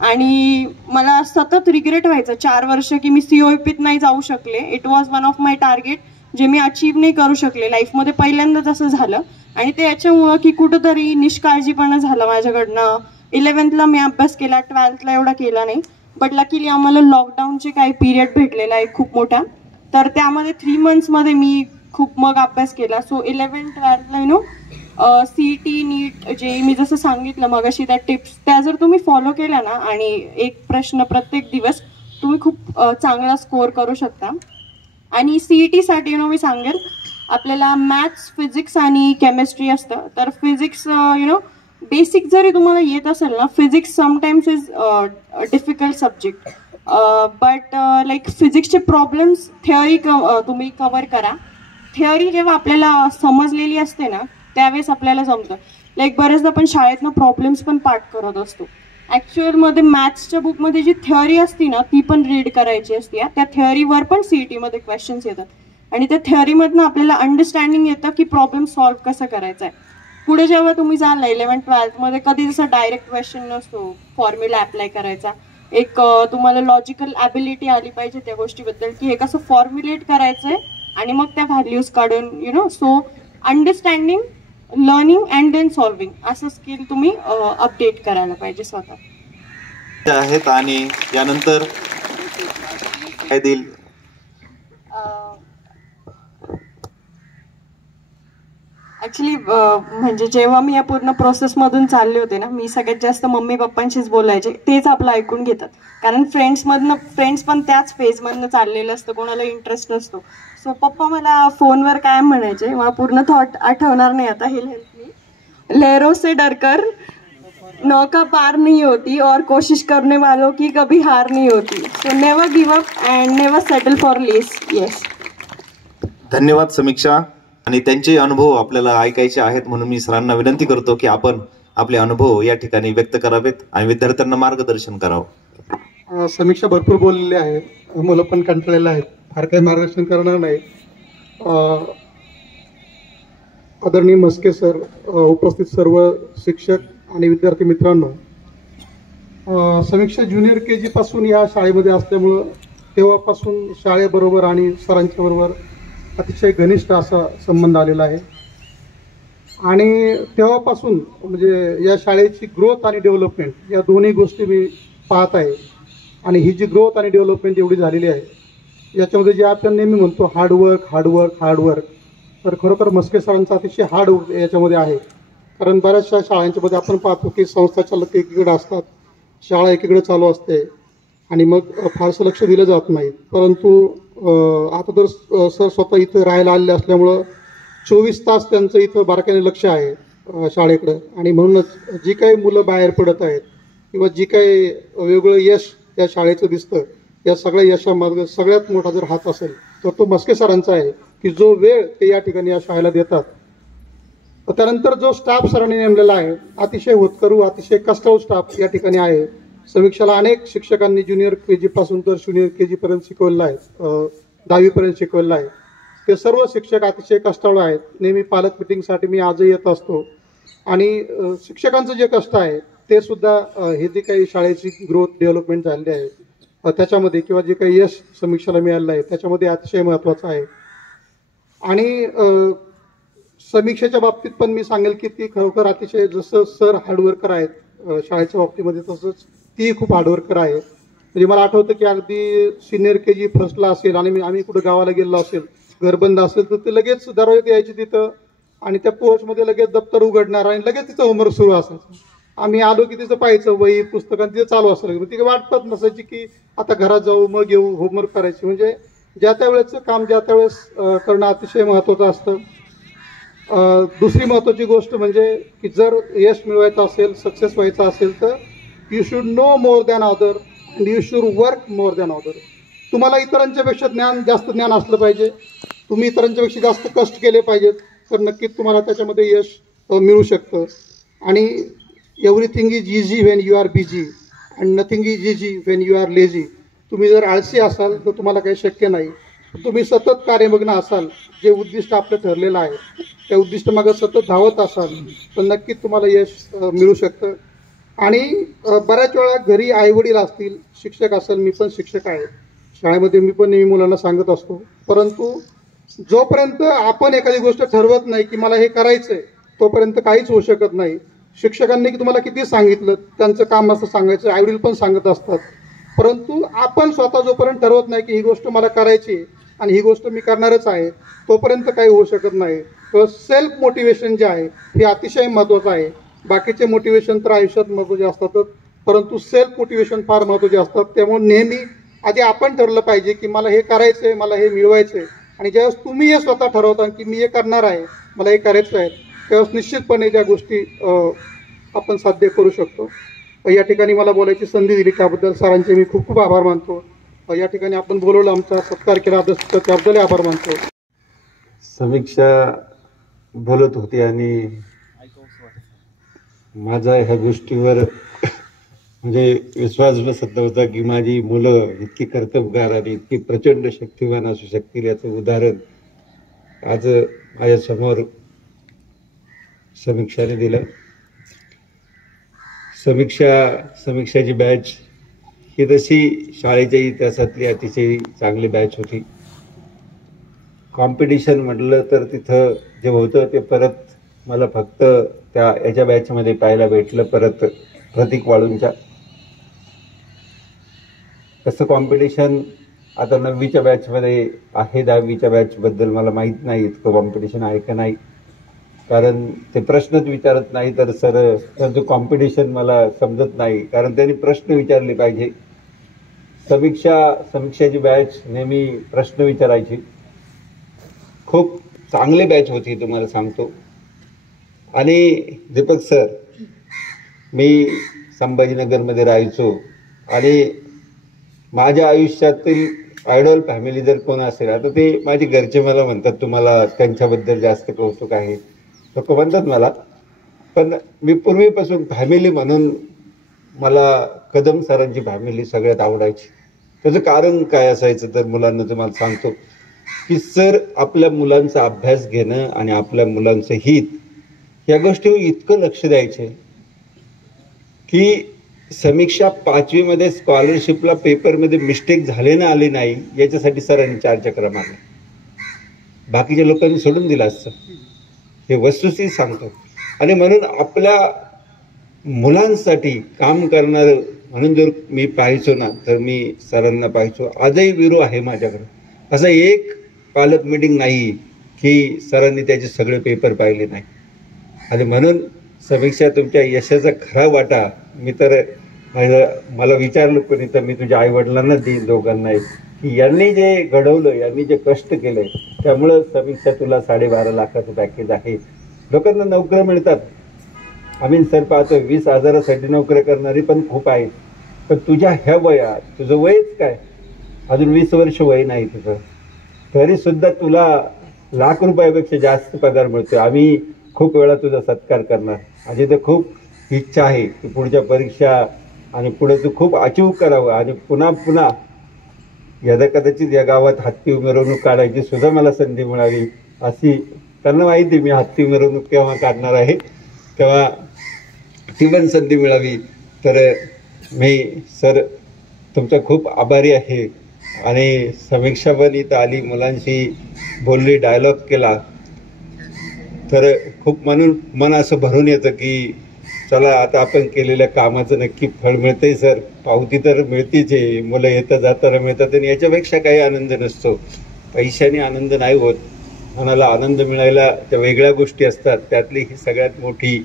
आणि मला सतत रिग्रेट व्हायचं 4 वर्ष की मी COEPत नाही जाऊ शकले. It was one of my target जे मी अचीव्ह नाही करू शकले लाईफमध्ये. पहिल्यांदाच असं झालं आणि ते याच्यामुळं की कुठंतरी निष्काळजीपणा झाला माझ्याकडनं. 11thला मी अभ्यास केला, 12thला एवढा केला नाही. बट लकीली आम्हाला लॉकडाऊनचे काही पिरियड भेटलेला आहे खूप मोठा, तर त्यामध्ये 3 मंथ्समध्ये मी खूप मग अभ्यास केला. सो 11th-12thला यु नो CET नीट जे मी जसं सांगितलं मग अशी त्या टिप्स त्या जर तुम्ही फॉलो केल्या ना आणि एक प्रश्न प्रत्येक दिवस, तुम्ही खूप चांगला स्कोअर करू शकता. आणि CETसाठी यु नो मी सांगेल आपल्याला मॅथ्स, फिजिक्स आणि केमिस्ट्री असतं. तर फिजिक्स यु नो बेसिक जरी तुम्हाला येत असेल ना, physics sometimes is difficult subject, but like फिजिक्सचे प्रॉब्लेम्स थिअरी तुम्ही कव्हर करा. थिअरी जेव्हा आपल्याला समजलेली असते ना त्यावेळेस आपल्याला जमतं. लाईक बरेचदा आपण शाळेतनं प्रॉब्लेम्स पण पाठ करत असतो. ॲक्च्युअलमध्ये मॅथ्सच्या बुकमध्ये जी थिअरी असती ना ती पण रीड करायची असते. त्या थिअरीवर पण CETमध्ये क्वेश्चन्स येतात आणि त्या थिअरीमधनं आपल्याला अंडरस्टँडिंग येतं की प्रॉब्लेम सॉल्व्ह कसा करायचा आहे. पुढे जेव्हा तुम्ही जाल 11th-12thमध्ये कधी जसं डायरेक्ट क्वेश्चन नसतो फॉर्म्युला अप्लाय करायचा. एक तुम्हाला लॉजिकल ॲबिलिटी आली पाहिजे त्या गोष्टीबद्दल की हे कसं फॉर्म्युलेट करायचं आहे आणि मग त्या व्हॅल्यूज काढून you know. So understanding, learning and then solving असं स्किल तुम्ही अपडेट करायला पाहिजे स्वतः. आहेत आणि यानंतर काय देईल? ॲक्च्युली म्हणजे जेव्हा मी या पूर्ण प्रोसेसमधून चालले होते ना, मी सगळ्यात जास्त मम्मी पप्पांशीच बोलायचे. तेच आपलं ऐकून घेतात, कारण फ्रेंड्स पण त्याच फेजमधनं चाललेलं असतं, कोणाला इंटरेस्ट नसतो. सो पप्पा मला फोनवर काय म्हणायचे, मला पूर्ण थॉट आठवणार नाही आता, हे हेल्प मी. लहरों से डरकर नौका पार नहीं होती और कोशिश करने वालों की कभी हार नहीं होती. So never give up and never settle for less. Yes. धन्यवाद समीक्षा. आणि त्यांचे अनुभव आपल्याला ऐकायचे आहेत म्हणून मी सरांना विनंती करतो की आपण आपले अनुभव या ठिकाणी व्यक्त करावेत आणि विद्यार्थ्यांना मार्गदर्शन करावं. समीक्षा भरपूर बोललेली आहे, मुलं पण कंटाळलेलं आहेत, फार काही मार्गदर्शन करणार नाही. आदरणीय मस्के सर, उपस्थित सर्व शिक्षक आणि विद्यार्थी मित्रांनो, समीक्षा ज्युनियर KG पासून या शाळेमध्ये असल्यामुळं तेव्हापासून शाळेबरोबर आणि सरांच्या बरोबर अतिशय घनिष्ठ असा संबंध आलेला आहे. आणि तेव्हापासून म्हणजे या शाळेची ग्रोथ आणि डेव्हलपमेंट या दोन्ही गोष्टी मी पाहत आहे. आणि ही जी ग्रोथ आणि डेव्हलपमेंट एवढी झालेली आहे याच्यामध्ये जे आपण नेहमी म्हणतो हार्डवर्क, तर खरोखर मस्के सरांचं अतिशय हार्डवर्क याच्यामध्ये आहे. कारण बऱ्याचशा शाळांच्यामध्ये आपण पाहतो की संस्था चालक एकीकडे असतात, शाळा एकीकडे चालू असते आणि मग फारसं लक्ष दिलं जात नाही. परंतु आता तर सर स्वतः इथं राहायला आलेले असल्यामुळं 24 तास त्यांचं इथं बारकाईने लक्ष आहे शाळेकडं. आणि म्हणूनच जी काही मुलं बाहेर पडत आहेत किंवा जी काही वेगळं यश या शाळेचं दिसतं, या सगळ्या यशामार्ग सगळ्यात मोठा जर हात असेल तर तो मस्के सरांचा आहे की जो वेळ ते या ठिकाणी या शाळेला देतात. त्यानंतर जो स्टाफ सरांनी नेमलेला आहे अतिशय होतकरू, अतिशय कष्टाळू स्टाफ या ठिकाणी आहे. समीक्षाला अनेक शिक्षकांनी ज्युनियर KG पासून तर ज्युनियर KG पर्यंत शिकवलेलं आहे, 10वीपर्यंत शिकवलेलं आहे. ते सर्व शिक्षक अतिशय कष्टाळू आहेत. नेहमी पालक मिटिंगसाठी मी आजही येत असतो आणि शिक्षकांचं जे कष्ट आहे ते सुद्धा हे जे काही शाळेची ग्रोथ डेव्हलपमेंट झालेली आहे त्याच्यामध्ये किंवा जे काही यश समीक्षाला मिळालेलं आहे त्याच्यामध्ये अतिशय महत्त्वाचं आहे. आणि समीक्षेच्या बाबतीत पण मी सांगेल की ती खरोखर अतिशय जसं सर हार्डवर्कर आहेत शाळेच्या बाबतीमध्ये तसंच ती खूप हार्डवर्कर आहे. म्हणजे मला आठवतं की अगदी सिनियर KG फर्स्टला असेल आणि आम्ही कुठं गावाला गेलो असेल, घर बंद असेल तर ते लगेच दरवाज्यात यायची तिथं आणि त्या पोर्चमध्ये लगेच दप्तर उघडणार आणि लगेच तिचं होमवर्क सुरू असायचं. आम्ही आलो की तिचं पाहायचं वही पुस्तकां तिथं चालू असायचं. ती वाटत नसायची की आता घरात जाऊ मग येऊ होमवर्क करायची. म्हणजे ज्या त्या वेळेचं काम ज्या त्यावेळेस करणं अतिशय महत्त्वाचं असतं. दुसरी महत्त्वाची गोष्ट म्हणजे की जर यश मिळवायचं असेल, सक्सेस व्हायचं असेल तर you should know more than other and you should work more than other. तुम्हाला इतरांच्यापेक्षा जास्त ज्ञान असलं पाहिजे, तुम्ही इतरांच्यापेक्षा जास्त कष्ट केले पाहिजेत, तर नक्कीच तुम्हाला त्याच्यामध्ये यश मिळू शकतं. आणि everything is easy when you are busy and nothing is easy when you are lazy. तुम्ही जर आळसी असाल तर तुम्हाला काही शक्य नाही. तुम्ही सतत कार्यमग्न असाल, जे उद्दिष्ट आपलं ठरलेलं आहे त्या उद्दिष्टामागे सतत धावत असाल तर नक्कीच तुम्हाला यश मिळू शकतं. आणि बऱ्याच वेळा घरी आईवडील असतील, शिक्षक असेल, मी पण शिक्षक आहे, शाळेमध्ये मी पण नेहमी मुलांना सांगत असतो, परंतु जोपर्यंत आपण एखादी गोष्ट ठरवत नाही की मला हे करायचं आहे तोपर्यंत काहीच होऊ शकत नाही. शिक्षकांनी की तुम्हाला किती सांगितलं, त्यांचं काम असं सांगायचं, आईवडील पण सांगत असतात, परंतु आपण स्वतः जोपर्यंत ठरवत नाही की ही गोष्ट मला करायची आणि ही गोष्ट मी करणारच आहे तोपर्यंत काही होऊ शकत नाही. तर सेल्फ मोटिवेशन जे आहे हे अतिशय महत्त्वाचं आहे. बाकीचे मोटिवेशन तर आयुष्यात महत्त्वाचे असतातच, परंतु सेल्फ मोटिवेशन फार महत्त्वाचे असतात. त्यामुळे नेहमी आधी आपण ठरलं पाहिजे की मला हे करायचं आहे, मला हे मिळवायचं आहे. आणि ज्यावेळेस तुम्ही हे स्वतः ठरवता की मी हे करणार आहे, मला हे करायचं आहे, त्यावेळेस निश्चितपणे ज्या गोष्टी आपण साध्य करू शकतो. या ठिकाणी मला बोलायची संधी दिली त्याबद्दल सरांचे मी खूप खूप आभार मानतो. या ठिकाणी आपण बोलवलं, आमचा सत्कार केला त्याबद्दल आभार मानतो. समीक्षा बोलत होती आणि माझा ह्या गोष्टीवर म्हणजे विश्वास बसत नव्हता की माझी मुलं इतकी कर्तबगार आणि इतकी प्रचंड शक्तिवान असू शकतील. याचं उदाहरण आज माझ्यासमोर समीक्षाने दिलं. समीक्षाची बॅच ही तशी शाळेच्या इतिहासातली अतिशय चांगली बॅच होती. कॉम्पिटिशन म्हटलं तर तिथं जे होतं ते परत मला फक्त याच्या बॅचमध्ये पाहायला भेटलं, परत प्रतीक वाळूंच्या. तसं कॉम्पिटिशन आता 9वीच्या बॅचमध्ये आहे, 10वीच्या बॅचबद्दल मला माहीत नाही इतकं कॉम्पिटिशन आहे का नाही, कारण ते प्रश्नच विचारत नाही. तर त्यांचं कॉम्पिटिशन मला समजत नाही, कारण त्यांनी प्रश्न विचारले पाहिजे. समीक्षाची बॅच नेहमी प्रश्न विचारायची. खूप चांगली बॅच होती तुम्हाला सांगतो. आणि दीपक सर, मी संभाजीनगरमध्ये राहायचो आणि माझ्या आयुष्यातील आयडॉल फॅमिली जर कोण असेल, आता ते माझे घरचे मला म्हणतात तुम्हाला त्यांच्याबद्दल जास्त कौतुक आहे, लोक म्हणतात मला, पण मी पूर्वीपासून फॅमिली म्हणून मला कदम सरांची फॅमिली सगळ्यात आवडायची. त्याचं कारण काय असायचं तर मुलांना तुम्हाला सांगतो की सर आपल्या मुलांचा अभ्यास घेणं आणि आपल्या मुलांचं हित या गोष्टीवर इतकं लक्ष द्यायचे की समीक्षा 5वीमध्ये स्कॉलरशिपला पेपरमध्ये मिस्टेक झाले ना आले नाही याच्यासाठी सरांनी 4 चक्र मारले. बाकीच्या लोकांनी सोडून दिलं असतं, हे वस्तुस्थिती सांगतो. आणि म्हणून आपल्या मुलांसाठी काम करणारं म्हणून जर मी पाहायचो ना तर मी सरांना पाहायचो. आजही विरो आहे माझ्याकडे. असं एक पालक मीटिंग नाही की सरांनी त्याचे सगळे पेपर पाहिले नाही. आणि म्हणून समीक्षा तुमच्या यशाचा खरा वाटा मी तर मला विचारलं कोणी तर मी तुझ्या आईवडिलांना देईन, दोघांना, की यांनी जे घडवलं, यांनी जे कष्ट केले त्यामुळं समीक्षा तुला 12.5 लाखाचं पॅकेज आहे. लोकांना नोकऱ्या मिळतात, आम्ही सर पाहतो 20,000साठी नोकऱ्या करणारी पण खूप आहेत, पण तुझ्या ह्या वयात, तुझं वयच काय, अजून 20 वर्ष वय नाही तुझं, तरीसुद्धा तुला लाख रुपयापेक्षा जास्त पगार मिळतोय. आम्ही खूप वेळा तुझा सत्कार करणार. माझी तर खूप इच्छा आहे की पुढच्या परीक्षा आणि पुढे तू खूप अचीव करावं आणि पुन्हा कदाचित या गावात हत्ती मिरवणूक काढायची सुद्धा मला संधी मिळावी. अशी त्यांना माहिती मी हत्ती मिरवणूक केव्हा काढणार आहे, तेव्हा ती पण संधी मिळावी. तर मी सर तुमचा खूप आभारी आहे. आणि समीक्षा पण इथं आली, मुलांशी बोलली, डायलॉग केला, तर खूप म्हणून मन असं भरून येतं की चला आता आपण केलेल्या कामाचं नक्की फळ मिळतंय सर. पावती तर मिळतीच आहे, मुलं येता जाताना मिळतात आणि याच्यापेक्षा काही आनंद नसतो. पैशाने आनंद नाही होत, मनाला आनंद मिळायला त्या वेगळ्या गोष्टी असतात, त्यातली ही सगळ्यात मोठी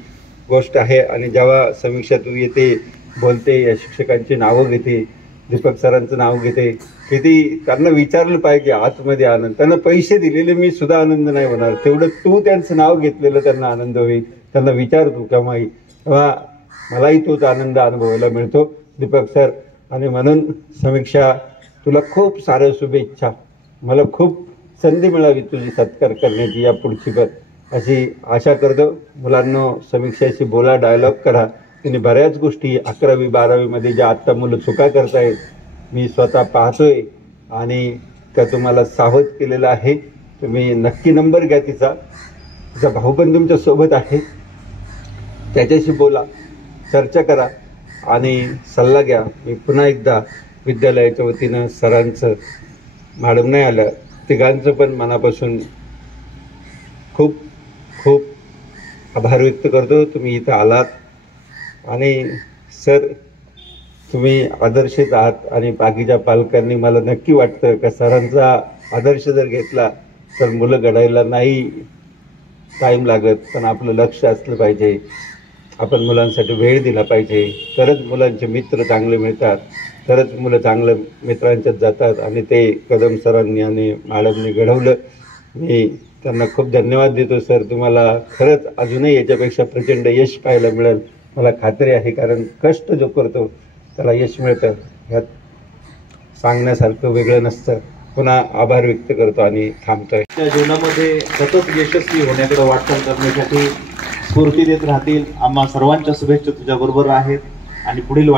गोष्ट आहे. आणि जेव्हा समीक्षा तू येते, बोलते, या शिक्षकांची नावं घेते, दीपक सरांचं नाव घेते, किती त्यांना विचारलं पाहिजे आतमध्ये आनंद. त्यांना पैसे दिलेले मी सुद्धा आनंद नाही होणार, तेवढं तू त्यांचं नाव घेतलेलं त्यांना आनंद होईल. त्यांना विचारतो केव्हाही, तेव्हा मलाही तोच आनंद अनुभवायला मिळतो दीपक सर. आणि म्हणून समीक्षा, तुला खूप साऱ्या शुभेच्छा. मला खूप संधी मिळावी तुझी सत्कार करण्याची या पुढची पण, अशी आशा करतो. मुलांनो, समीक्षाशी बोला, डायलॉग करा. तिने बऱ्याच गोष्टी 11वी 12वीमध्ये ज्या आत्ता मुलं चुका करतायत मी स्वतः पाहतोय आणि त्या तुम्हाला सावध केलेलं आहे. तुम्ही नक्की नंबर घ्या तिचा भाऊ पण तुमच्या सोबत आहे, त्याच्याशी बोला, चर्चा करा आणि सल्ला घ्या. मी पुन्हा एकदा विद्यालयाच्या वतीनं सरांचं, मॅडम नाही आलं, तिघांचं पण मनापासून खूप खूप आभार व्यक्त करतो. तुम्ही इथं आलात आणि सर तुम्ही आदर्शच आहात आणि बाकीच्या पालकांनी, मला नक्की वाटतं का सरांचा आदर्श जर घेतला तर मुलं घडायला नाही टाईम लागत, पण आपलं लक्ष असलं पाहिजे. आपण मुलांसाठी वेळ दिला पाहिजे, तरच मुलांचे मित्र चांगले मिळतात, तरच मुलं चांगलं मित्रांच्यात जातात. आणि ते कदम सरांनी आणि मॅडमनी घडवलं. मी त्यांना खूप धन्यवाद देतो सर. तुम्हाला खरंच अजूनही याच्यापेक्षा प्रचंड यश पाहायला मिळेल मला खात्री आहे, कारण कष्ट जो करतो त्याला यश मिळतं, ह्यात सांगण्यासारखं वेगळं नसतं. पुन्हा आभार व्यक्त करतो आणि थांबतोय. त्या जीवनामध्ये सतत यशस्वी होण्याकडे वाटचाल करण्यासाठी स्फूर्ती देत राहतील. आम्हा सर्वांच्या शुभेच्छा तुझ्याबरोबर आहेत आणि पुढील